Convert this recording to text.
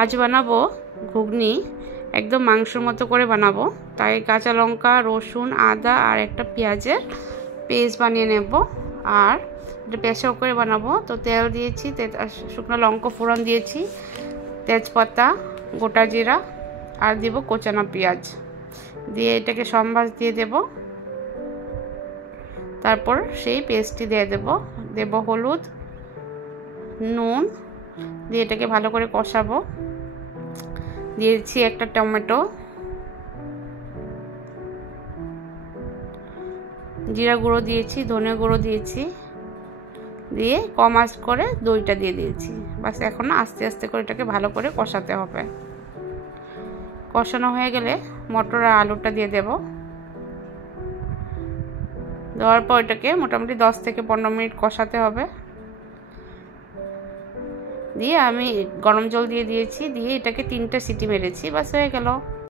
আজ বানাবো ঘুগনি, একদম মাংসের মতো করে বানাবো। তাই কাঁচা লঙ্কা, রসুন, আদা আর একটা পেঁয়াজের পেস্ট বানিয়ে নেব। আর এটা প্রেসার করে বানাবো। তো তেল দিয়েছি, শুকনো লঙ্কা ফোড়ন দিয়েছি, তেজপাতা, গোটা জিরা আর দিব কোচানো পেঁয়াজ দিয়ে এটাকে সম্বাস দিয়ে দেব। তারপর সেই পেস্টটি দিয়ে দেব হলুদ, নুন দিয়ে এটাকে ভালো করে কষাবো। দিয়েছি একটা টমেটো, জিরা গুঁড়ো দিয়েছি, ধনে গুঁড়ো দিয়েছি, দিয়ে কম আঁচ করে দইটা দিয়ে দিয়েছি। বাস এখন আস্তে আস্তে করে এটাকে ভালো করে কষাতে হবে। কষানো হয়ে গেলে মটর আর আলুটা দিয়ে দেব। দেওয়ার পর এটাকে মোটামুটি 10 থেকে 15 মিনিট কষাতে হবে। দিয়ে আমি গরম জল দিয়ে দিয়েছি, দিয়ে এটাকে 3টে সিটি মেরেছি, বাস হয়ে গেল।